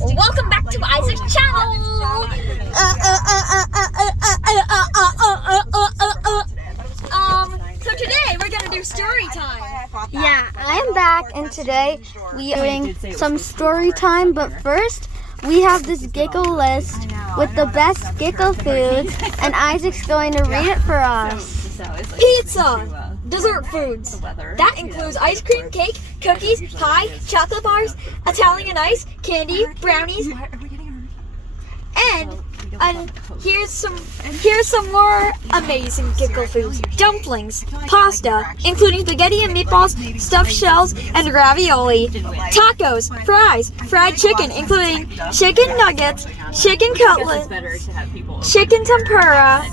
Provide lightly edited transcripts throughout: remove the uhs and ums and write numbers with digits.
Welcome back to Isaac's channel. So today we're gonna do story time. Yeah, I am back, and today we are doing some story time. But first, we have this giggle list with the best giggle foods, and Isaac's going to read it for us. Pizza, dessert foods. That includes ice cream, cake, cookies, pie, chocolate bars, Italian ice, candy, brownies, and here's some more amazing giggle foods. Dumplings, pasta, including spaghetti and meatballs, stuffed shells, and ravioli. Tacos, fries, fried chicken, including chicken nuggets, chicken cutlet, chicken tempura,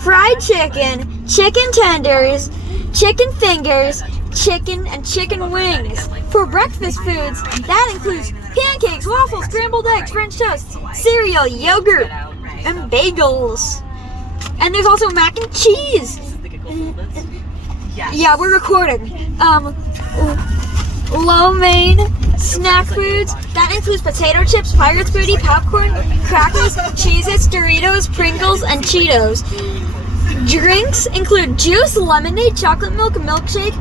fried chicken, chicken tenders, chicken fingers, chicken and chicken wings. For breakfast foods, that includes pancakes, waffles, scrambled eggs, French toast, cereal, yogurt, and bagels. And there's also mac and cheese. Yeah, we're recording. Lo mein snack foods, that includes potato chips, Pirate's Booty, popcorn, crackers, Cheez-Its, Doritos, Pringles, and Cheetos. Drinks include juice, lemonade, chocolate milk, milkshake,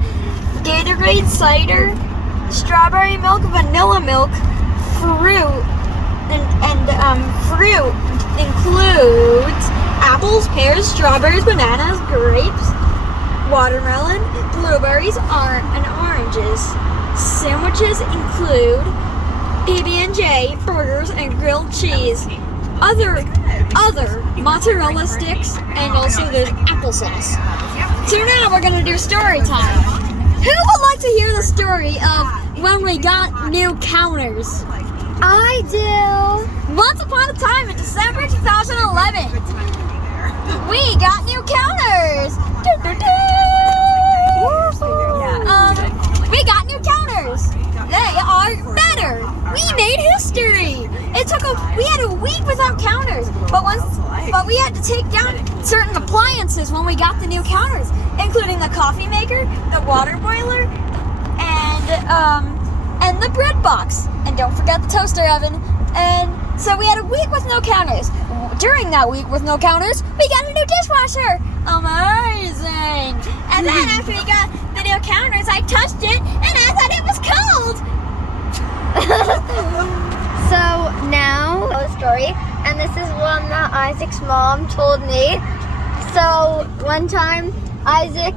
Gatorade, cider, strawberry milk, vanilla milk, fruit, and fruit includes apples, pears, strawberries, bananas, grapes, watermelon, blueberries, and oranges. Sandwiches include PB&J, burgers, and grilled cheese. Other mozzarella sticks, and also there's applesauce. So now we're gonna do story time. Who would like to hear the story of when we got new counters? I do. Once upon a time in December 2011, we got new counters. We got new counters. They are better. We made history. We had a week without counters, but we had to take down certain appliances when we got the new counters, including the coffee maker, the water boiler, and the bread box. And don't forget the toaster oven. And so we had a week with no counters. During that week with no counters, we got a new dishwasher. Amazing. And then after we got the new counters, I touched it and I thought it was cold. So now a story, and this is one that Isaac's mom told me. So one time, Isaac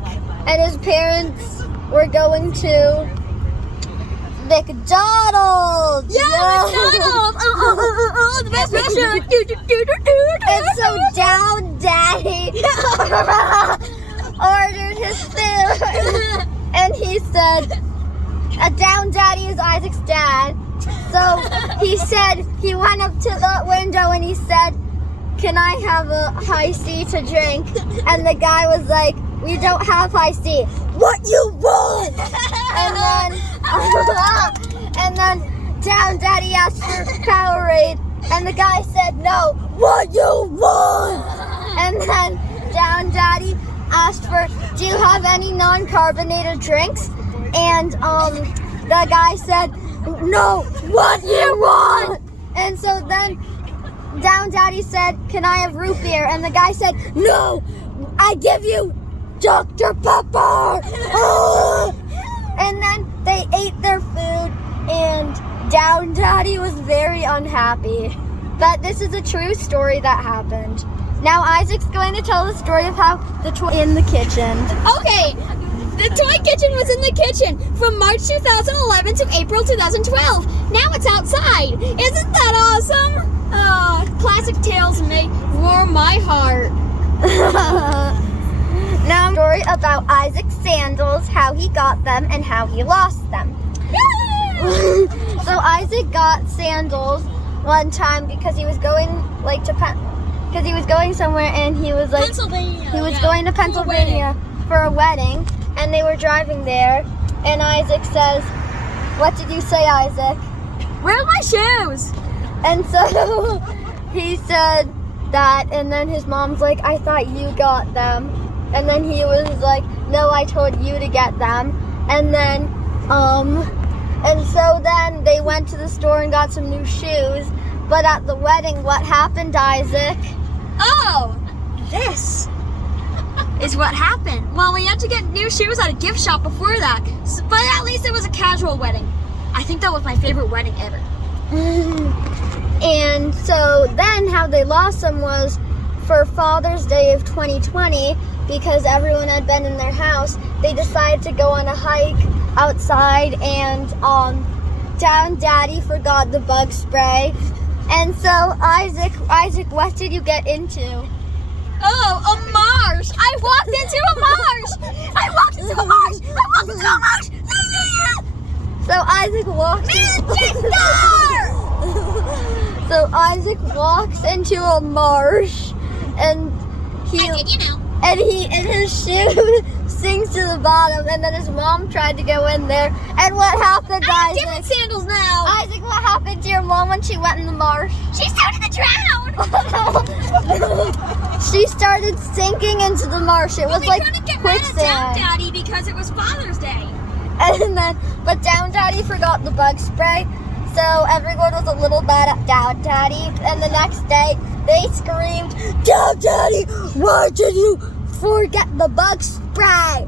and his parents were going to McDonald's. Yeah. McDonald's. The best restaurant. And so Down Daddy ordered his food, and he said, Down Daddy is Isaac's dad. So he said, he went up to the window and he said, "Can I have a high C to drink?" And the guy was like, "We don't have high C." "What you want?" And then Down Daddy asked for Powerade, and the guy said, "No." "What you want?" And then Down Daddy asked for, "Do you have any non-carbonated drinks?" And the guy said, "No." "What you want?" And so then Down Daddy said, "Can I have root beer?" And the guy said, "No, I give you Dr. Pepper." And then they ate their food, and Down Daddy was very unhappy. But this is a true story that happened. Now Isaac's going to tell the story of how the toy in the kitchen. Okay, the toy kitchen was in the kitchen from March 2011 to April 2012. Now it's outside. Isn't that awesome? Classic tales warm my heart. Now a story about Isaac's sandals, how he got them and how he lost them. So Isaac got sandals one time because he was going because he was going somewhere, and he was going to Pennsylvania for a wedding, and they were driving there, and Isaac says, "What did you say, Isaac?" "Where's my shoes?" And so he said that, and then his mom's like, "I thought you got them." And then he was like, "No, I told you to get them." And then And so then they went to the store and got some new shoes. But at the wedding, what happened, Isaac? Oh, this is what happened. Well, we had to get new shoes at a gift shop before that, but at least it was a casual wedding. I think that was my favorite wedding ever. And so then how they lost them was for Father's Day of 2020, because everyone had been in their house, they decided to go on a hike outside, and Down Daddy forgot the bug spray. And so Isaac, what did you get into? Oh, a marsh! I walked into a marsh! I walked into a marsh! I walked into a marsh! So Isaac walks. Magic star! So Isaac walks into a marsh, and he and his shoe sinks to the bottom, and then his mom tried to go in there. And what happened, I have Isaac? different sandals now. Isaac, what happened to your mom when she went in the marsh? She started to drown. She started sinking into the marsh. It was we like couldn't get rid of Down quicksand. Daddy because it was Father's Day. And then, but Down Daddy forgot the bug spray, so everyone was a little mad at Down Daddy. And the next day, they screamed, "Down Daddy, why did you forget the bug spray?"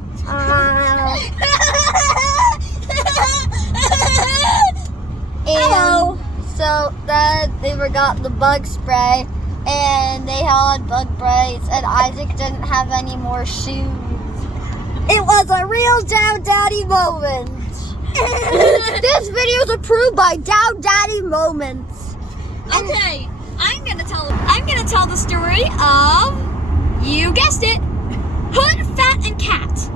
And so then they forgot the bug spray, and they had bug bites, and Isaac didn't have any more shoes. It was a real Down Daddy moment. This video is approved by Down Daddy Moments. Okay, I'm gonna tell the story of, you guessed it, Hood, Fat, and Cat.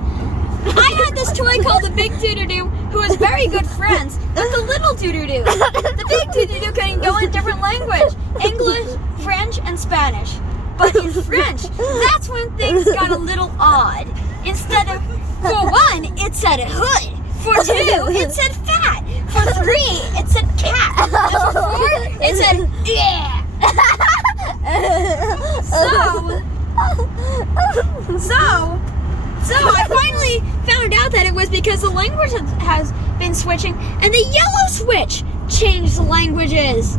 I had this toy called the Big Doo-Doo-Doo, who was very good friends with the Little Doo-Doo-Doo. The Big Doo-Doo-Doo can go in different language, English, French, and Spanish. But in French, that's when things got a little odd. Instead of, for one, it said hood. For two, it said fat. For three, it said cat. And for four, it said yeah. So I finally found out that it was because the language has been switching, and the yellow switch changed the languages.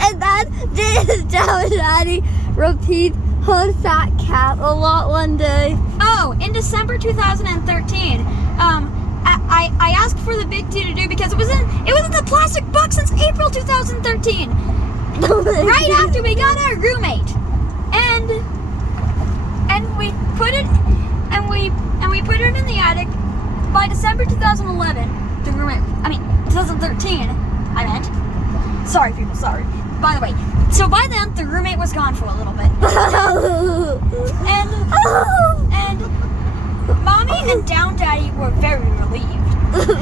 And then did Down Daddy repeat Hood, Fat, Cat a lot one day? Oh, in December 2013, I asked for the Big Doo-Doo-Doo because it was in the plastic box since April 2013, right after we got our roommate, and we put it in the attic. By December 2011, 2013, I meant. Sorry, people, sorry. By the way, so by then the roommate was gone for a little bit, and Mommy and Down Daddy were very relieved. But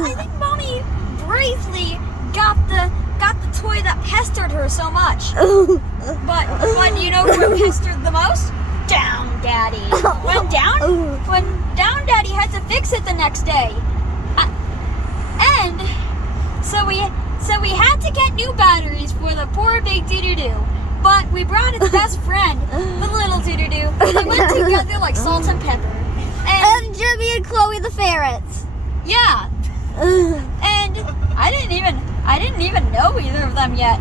I think Mommy bravely got the toy that pestered her so much. But you know who pestered the most? Down Daddy. When Down Daddy had to fix it the next day, and so we had to get new batteries for the poor Big Doo-Doo-Doo. But we brought its best friend, the Little Doo-Doo-Doo. They went together like salt and pepper. And Jimmy and Chloe the ferrets. Yeah. And I didn't even know either of them yet.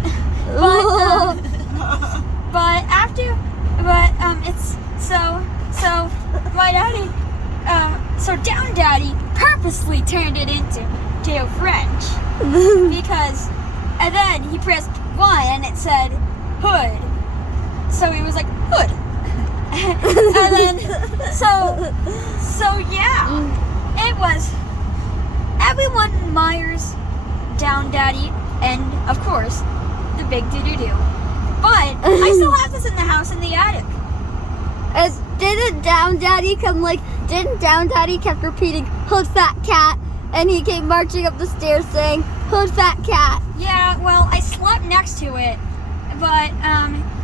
It's so my daddy, so Down Daddy purposely turned it into French because, and then he pressed 1 and it said hood, so he was like hood, and then so yeah, it was. Everyone admires Down Daddy and of course the Big Doo-Doo-Doo, but I still have this in the house in the attic. Didn't Down Daddy kept repeating Hood, Fat, Cat, and he came marching up the stairs saying Hood, Fat, Cat? Yeah, well, I slept next to it, but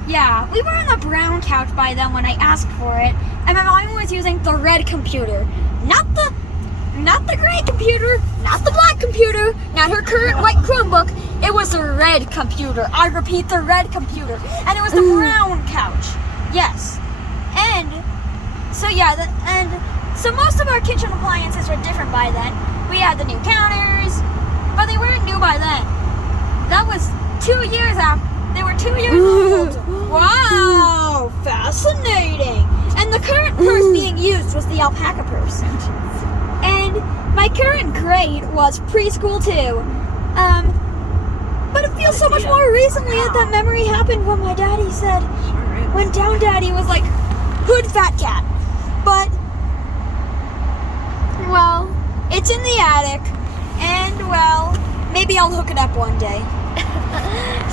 yeah, we were on the brown couch by then when I asked for it, and my mom was using the red computer, not the gray computer, not the black computer, not her current white Chromebook. It was the red computer. I repeat, the red computer, and it was the brown couch. Yes, and so yeah, So most of our kitchen appliances were different by then. We had the new counters, but they weren't new by then. That was 2 years after. They were 2 years old. Wow, fascinating. And the current purse being used was the alpaca purse. And my current grade was preschool too. But it feels so much more recently that memory happened when my daddy said, when Down Daddy was like, hood fat cat. But, well, it's in the attic, and well, maybe I'll hook it up one day.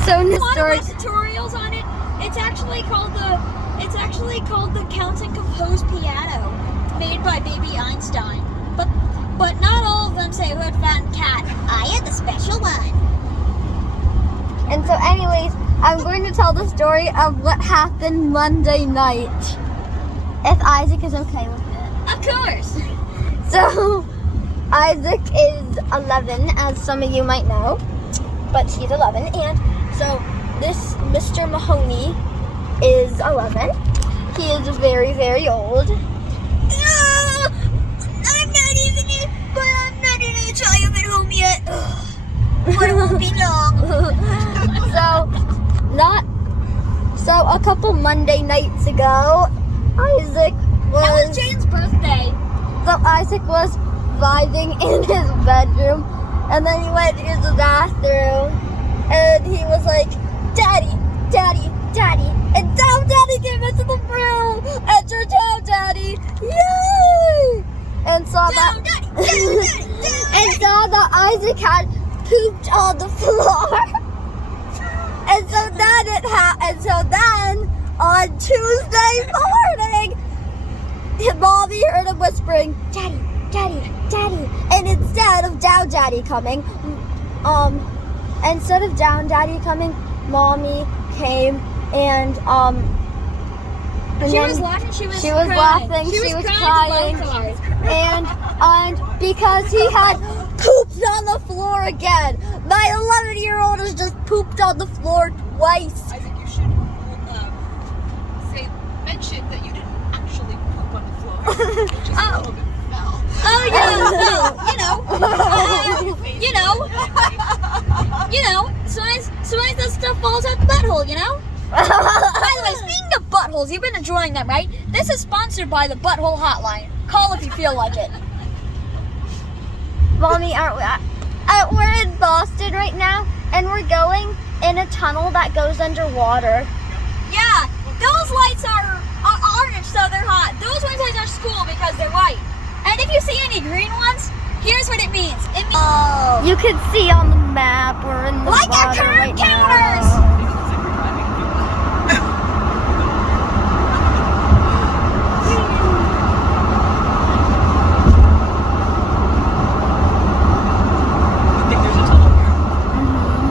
So in the A lot story, of tutorials on it. It's actually called the Count and Compose piano, made by Baby Einstein. But not all of them say hood fat cat. I am the special one. and so anyways, I'm going to tell the story of what happened Monday night. If Isaac is okay with it. Of course. So, Isaac is 11, as some of you might know, but he's 11, and so this Mr. Mahoney is 11. He is very, very old. I'm not even a child at home yet. But it won't be long. So a couple Monday nights ago, Isaac That was was Jane's birthday. vibing in his bedroom, and then he went to the bathroom, and he was like, Daddy, Daddy, Daddy, and Down Daddy came into the room. Enter Down Daddy, yay! And saw Down Daddy, Down Daddy, and saw that Isaac had pooped on the floor. And so then on Tuesday morning, Mommy heard him whispering, Daddy, Daddy, Daddy. And instead of Down Daddy coming, Mommy came and She was laughing, she was crying. laughing, she was crying. And because he had pooped on the floor again. My 11-year-old has just pooped on the floor twice. Isaac, you should mention that you didn't actually poop on the floor. Just a little bit fell. Oh yeah, well, you know, sometimes that stuff falls out the butthole, you know? By the way, speaking of buttholes, you've been enjoying them, right? This is sponsored by the Butthole Hotline. Call if you feel like it. Mommy, aren't we? We're in Boston right now, and we're going in a tunnel that goes underwater. Yeah, those lights are orange, so they're hot. Those ones are cool because they're white. And if you see any green ones, here's what it means. It means You can see on the map we're in the like our water current right counters. now.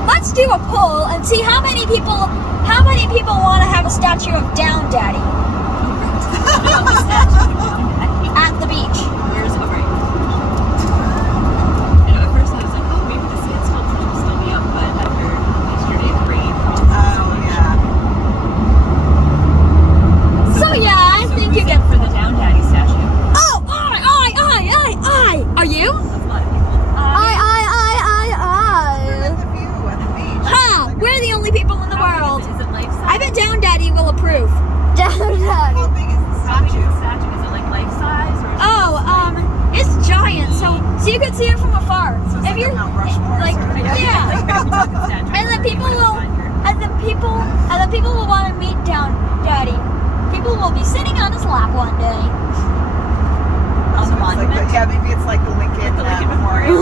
Let's do a poll and see how many people want to have a statue of Down Daddy at the beach. Where's over? At first I was like, oh, maybe the sand sculpture will still be up, but after yesterday's rain, So yeah, I think you get. for the Down Daddy statue. Oh, I. Are you? That's a lot of people. Ha! We're the only people in the world. Is it life size? I bet Down Daddy will approve. Down Daddy. How big is the statue? Is it like life size or? It's giant, so you could see it from afar. If you're like, yeah. And then people will want to meet Down Daddy. People will be sitting on his lap one day. On the monument. Maybe it's like the Lincoln, The Lincoln Memorial.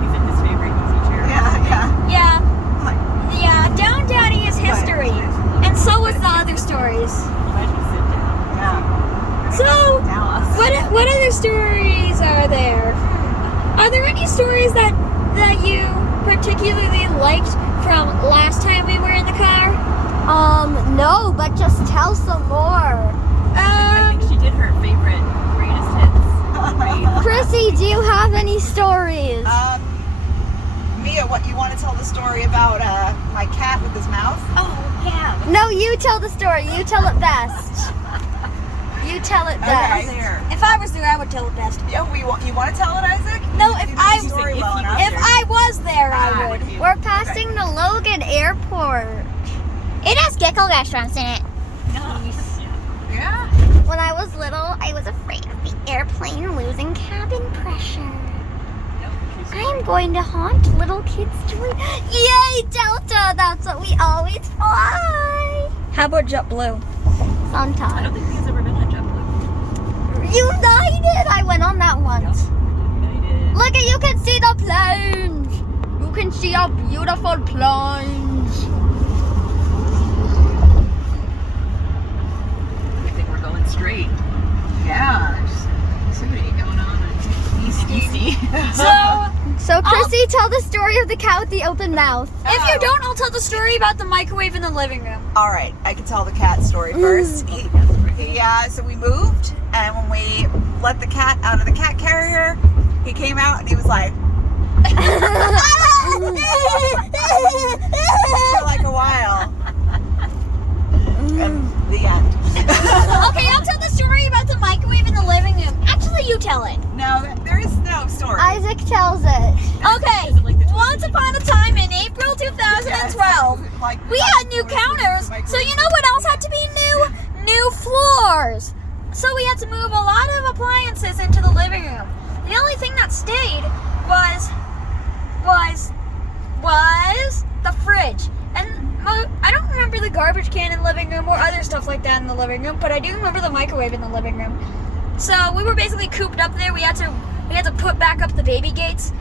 He's in his favorite easy chair. Yeah, Down Daddy is history, and so is the other stories. Imagine sit down. So, Dallas. what other stories are there? Are there any stories that you particularly liked from last time we were in the car? No, but just tell some more. I think she did her favorite greatest hits. Chrissy, do you have any stories? Mia, what, you want to tell the story about my cat with his mouth? Oh yeah. No, you tell the story. You tell it best. You you tell it Okay. best. There. If I was there, I would tell it best. Yeah, you want to tell it, Isaac? No, if You know I- the story if well you- enough. If I was there, I would. We're passing the Logan Airport. It has gecko restaurants in it. Nice. Yeah. When I was little, I was afraid of the airplane losing cabin pressure. I'm going to haunt little kids' dreams. Yay, Delta! That's what we always fly. How about JetBlue? I Sometimes. don't think he's ever been on JetBlue. United! I went on that once. United. Look at you can see the planes. You can see our beautiful planes. I think we're going straight. Yeah. There's somebody going on easy. So Chrissy, tell the story of the cow with the open mouth. If you don't, I'll tell the story about the microwave in the living room. All right, I can tell the cat story first. So we moved, and when we let the cat out of the cat carrier, he came out and he was like, for like a while. And the end. Okay, I'll tell the story about the microwave in the living room. Actually, you tell it. No, there is no story. Isaac tells it. Okay, Is it like the once upon a time in April 2012, Like, we had new counters, so you know what else had to be new? New floors. So we had to move a lot of appliances into the living room. The only thing that stayed was the fridge. And I don't remember the garbage can in the living room or other stuff like that in the living room, but I do remember the microwave in the living room. So we were basically cooped up there. We had to put back up the baby gates,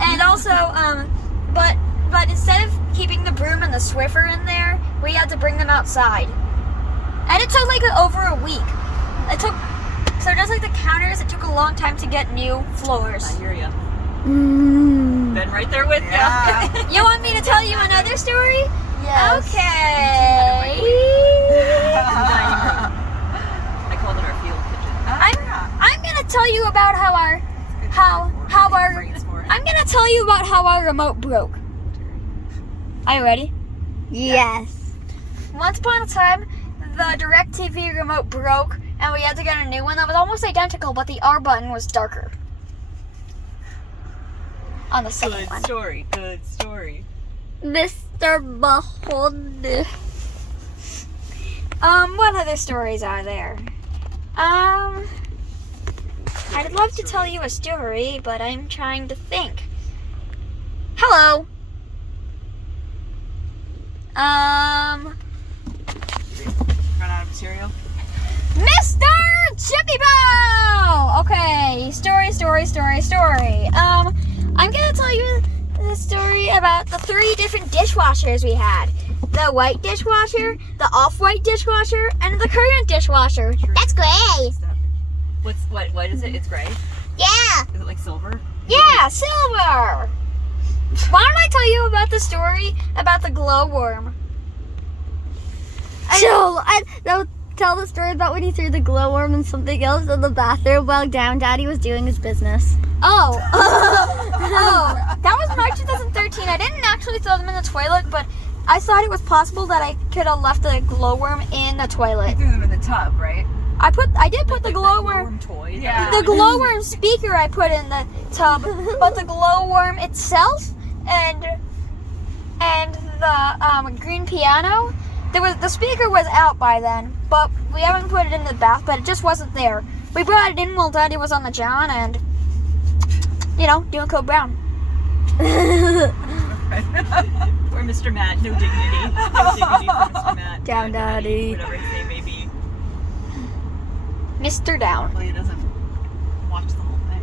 and also but instead of keeping the broom and the Swiffer in there, we had to bring them outside. And it took like over a week. So just like the counters, it took a long time to get new floors. I hear ya. Mm. Been right there with Yeah. ya. You want me to tell you another story? Yes. Okay. I called it our field kitchen. I'm gonna tell you about I'm gonna tell you about how our remote broke. Are you ready? Yes. Once upon a time, the DirecTV remote broke, and we had to get a new one that was almost identical, but the R button was darker. On the second Good one. story. Good story. Mr. Mahoney. What other stories are there? I'd love to tell you a story, but I'm trying to think. Hello. Run out of material? Mr. Chippy Bow! Okay, story. I'm gonna tell you the story about the 3 different dishwashers we had. The white dishwasher, the off-white dishwasher, and the current dishwasher. That's gray. What is it? It's gray? Yeah, Is it like silver? yeah, silver. Why don't I tell you about the story about the glowworm? So, no, tell the story about when he threw the glowworm and something else in the bathroom while Down Daddy was doing his business. Oh, that was March 2013. I didn't actually throw them in the toilet, but I thought it was possible that I could have left the glowworm in the You toilet. threw them in the tub, right? I did put the glowworm, toy. Yeah. the glowworm speaker I put in the tub, but the glowworm itself and the green piano, the speaker was out by then, but we haven't put it in the bath, but it just wasn't there. We brought it in while Daddy was on the John and, doing Code Brown. Or Mr. Matt, no dignity. No dignity for Mr. Matt. Down Daddy. Whatever his name may be. Mr. Down. Hopefully he doesn't watch the whole thing.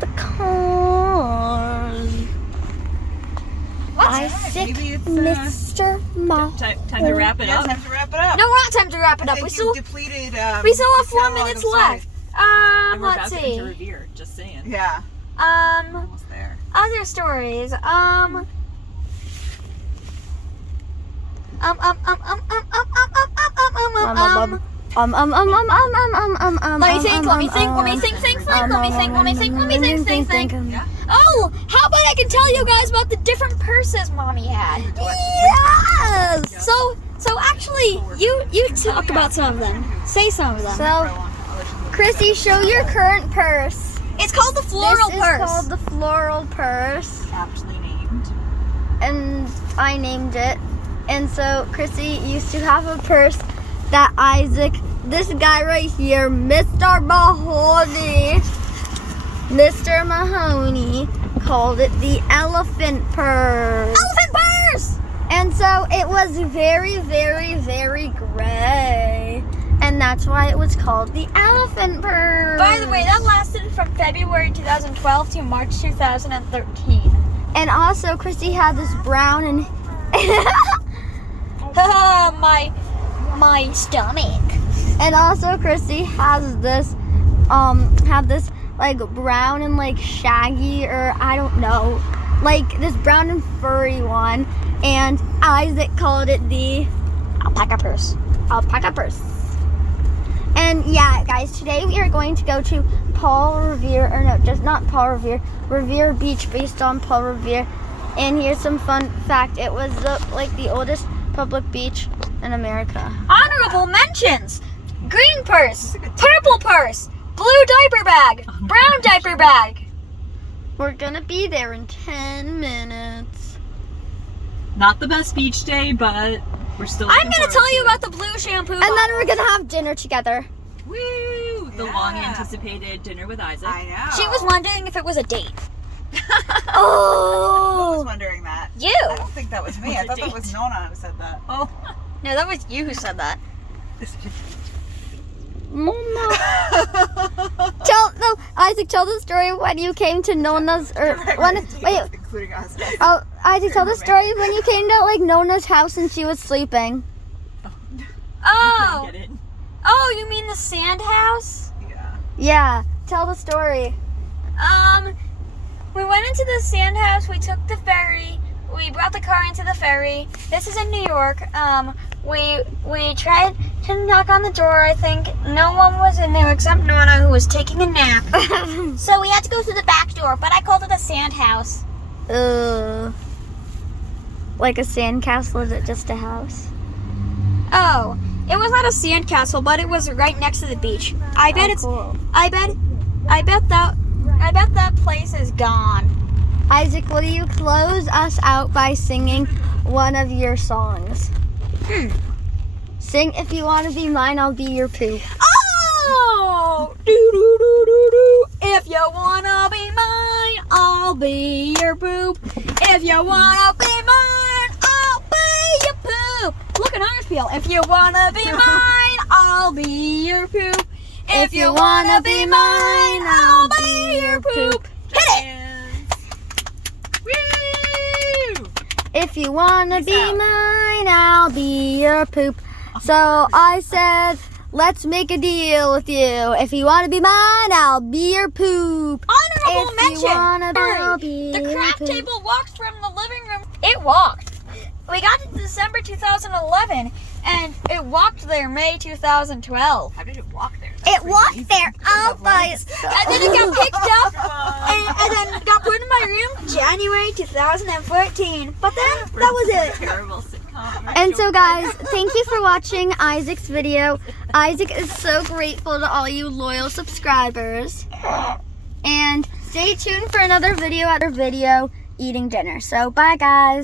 The cars. Isaac, Maybe it's, Mr. Mahoney. Time to wrap it Yeah, up. time to wrap it up. No, we're not time to wrap it I up. think We still you've depleted. we still have 4 catalog minutes of left. stories. And we're Let's about to see. enter Revere, just saying. Yeah, almost there. Other stories. Let me think. Yeah. Oh, how about I can tell you guys about the different purses Mommy had? Yes! So actually, you talk about some of them. Say some of them. So, Chrissy, show your current purse. It's called the floral This purse. is called the floral purse, Aptly named. and I named it. And so Chrissy used to have a purse that Isaac, this guy right here, Mr. Mahoney, called it the elephant purse. Elephant purse. And so it was very, very, very gray. And that's why it was called the elephant purse. By the way, that lasted from February 2012 to March 2013. And also, Chrissy had this brown and my stomach. and also Chrissy has this like brown and like shaggy, or I don't know, like this brown and furry one. And Isaac called it the Alpaca purse. alpaca purse. And yeah, guys, today we are going to go to Revere Beach, based on Paul Revere. And here's some fun fact: it was the oldest public beach in America. Honorable mentions: green purse, purple purse, blue diaper bag, brown diaper bag. We're gonna be there in 10 minutes. Not the best beach day, but we're still. I'm gonna tell you about the blue shampoo. And then we're gonna have dinner together. Woo! The Yeah. long anticipated dinner with Isaac. I know. She was wondering if it was a date. I Oh! was wondering that. You. I don't think that was me. I thought that was Nona who said that. Oh. No, that was you who said that. Mama. Isaac, tell the story when you came to Nona's, Including us. Isaac, tell the story when you came to like Nona's house and she was sleeping. Oh. Get it? Oh, you mean the sand house? Yeah. Yeah, tell the story. We went into the sand house, we took the ferry, we brought the car into the ferry. This is in New York. We tried to knock on the door. I think no one was in there except Nona, who was taking a nap. So we had to go through the back door, but I called it a sand house. Like a sandcastle, is it just a house? Oh, it was not a sand castle, but it was right next to the beach. I bet it's Cool. I bet that place is gone. Isaac, will you close us out by singing one of your songs? Sing "If You Want to Be Mine, I'll Be Your Poo." Oh, do do do do do. If you wanna be mine, I'll be your poop. If you wanna be mine, I'll be your poop. Look at Orange Peel. If you wanna be mine, I'll be your poop. If you wanna be mine, I'll be your poop. Hit it! Woo! If you wanna Peace be out. mine, I'll be your poop. So I said, let's make a deal with you. If you wanna be mine, I'll be your poop. Honorable If you mention. wanna be, I'll Hurry. be The your craft poop. table walked from the living room. It walked. We got to December 2011, and it walked there May 2012. How did it walk there? It walked there all by itself. And then it got picked up, and then got put in my room January 2014. But then that was it. Terrible sitcom. And so guys, thank you for watching Isaac's video. Isaac is so grateful to all you loyal subscribers. And stay tuned for another video eating dinner. So bye guys.